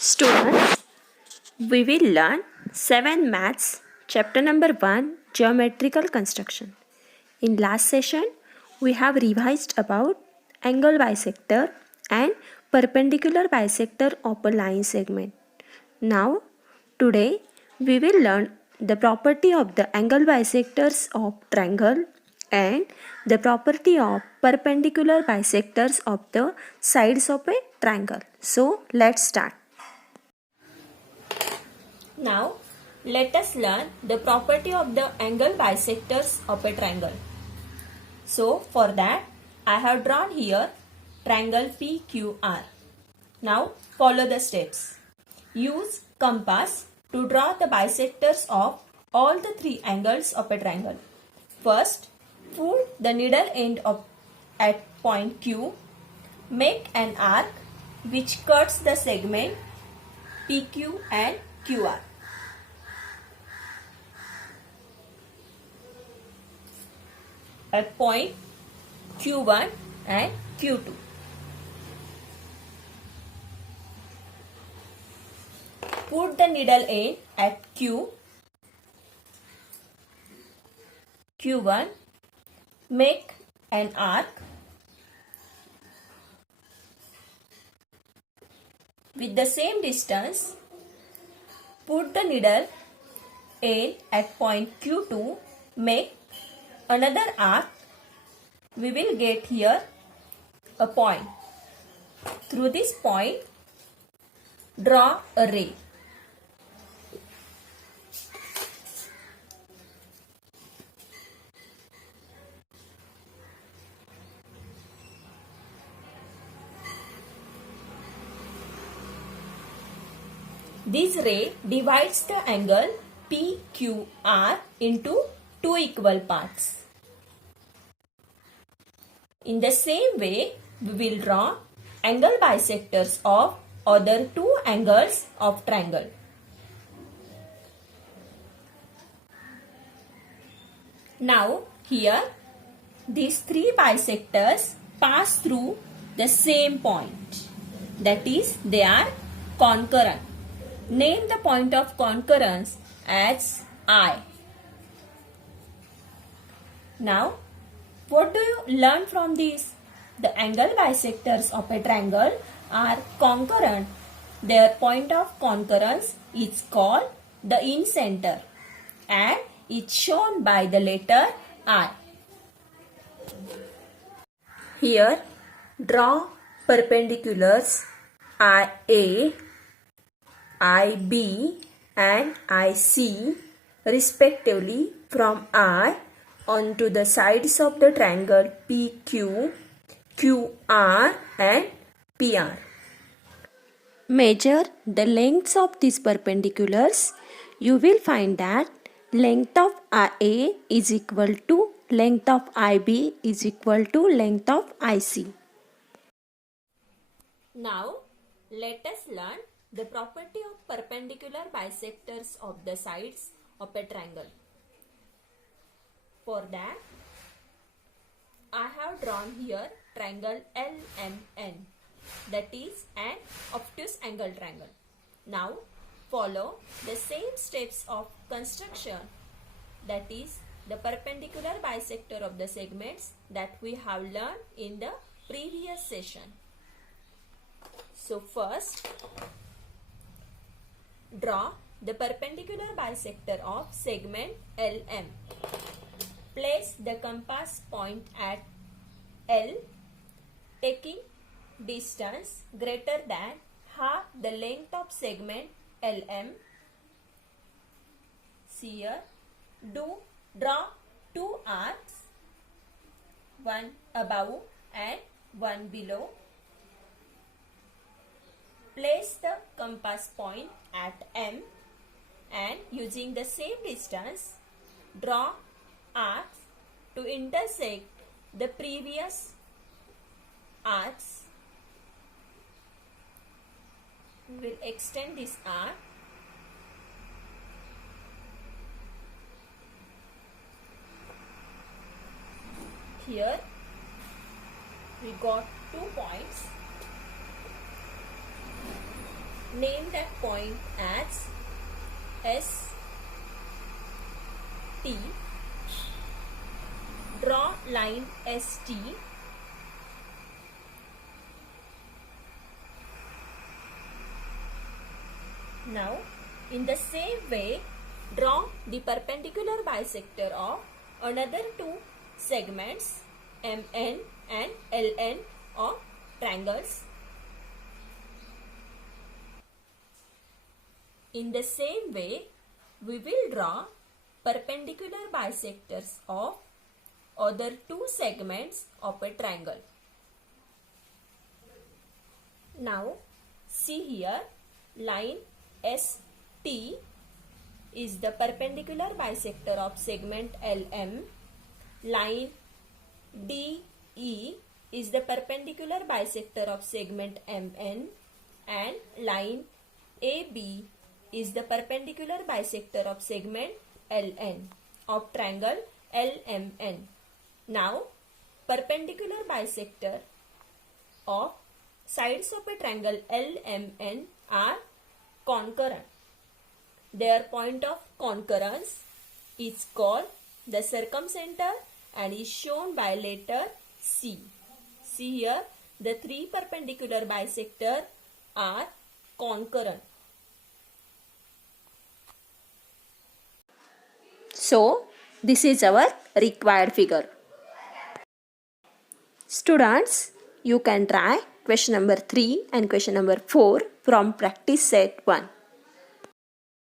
Students, we will learn 7 Maths, chapter number 1, Geometrical Construction. In last session, we have revised about angle bisector and perpendicular bisector of a line segment. Now, today, we will learn the property of the angle bisectors of triangle and the property of perpendicular bisectors of the sides of a triangle. So, let's start. Now, let us learn the property of the angle bisectors of a triangle. So, for that, I have drawn here triangle PQR. Now, follow the steps. Use compass to draw the bisectors of all the three angles of a triangle. First, put the needle end at point Q. Make an arc which cuts the segment PQ and QR. At point Q1 and Q2. Put the needle end at Q1, make an arc with the same distance. Put the needle end at point Q2, make another arc. We will get here a point. Through this point, draw a ray. This ray divides the angle PQR into two equal parts. In the same way, we will draw angle bisectors of other two angles of triangle. Now, here, these three bisectors pass through the same point. That is, they are concurrent. Name the point of concurrence as I. Now, what do you learn from this? The angle bisectors of a triangle are concurrent. Their point of concurrence is called the incenter and it's shown by the letter I. Here, draw perpendiculars IA, IB and IC respectively from I onto the sides of the triangle PQ, QR and PR. Measure the lengths of these perpendiculars. You will find that length of IA is equal to length of IB is equal to length of IC. Now, let us learn the property of perpendicular bisectors of the sides of a triangle. For that, I have drawn here triangle LMN, that is an obtuse angle triangle. Now, follow the same steps of construction, that is the perpendicular bisector of the segments that we have learned in the previous session. So, first, draw the perpendicular bisector of segment LM. Place the compass point at L, taking distance greater than half the length of segment LM. See here, draw two arcs, one above and one below. Place the compass point at M and using the same distance, draw arcs to intersect the previous arcs. We will extend this arc. Here we got 2 points. Name that point as S, T. Draw line ST. Now, in the same way, draw the perpendicular bisector of another two segments MN and LN of triangles. In the same way, we will draw perpendicular bisectors of other two segments of a triangle. Now, see here, line ST is the perpendicular bisector of segment LM. Line DE is the perpendicular bisector of segment MN, and line AB is the perpendicular bisector of segment LN of triangle LMN. Now, perpendicular bisector of sides of a triangle LMN are concurrent. Their point of concurrence is called the circumcenter and is shown by letter C. See here, the three perpendicular bisectors are concurrent. So, this is our required figure. Students, you can try question number 3 and question number 4 from practice set 1.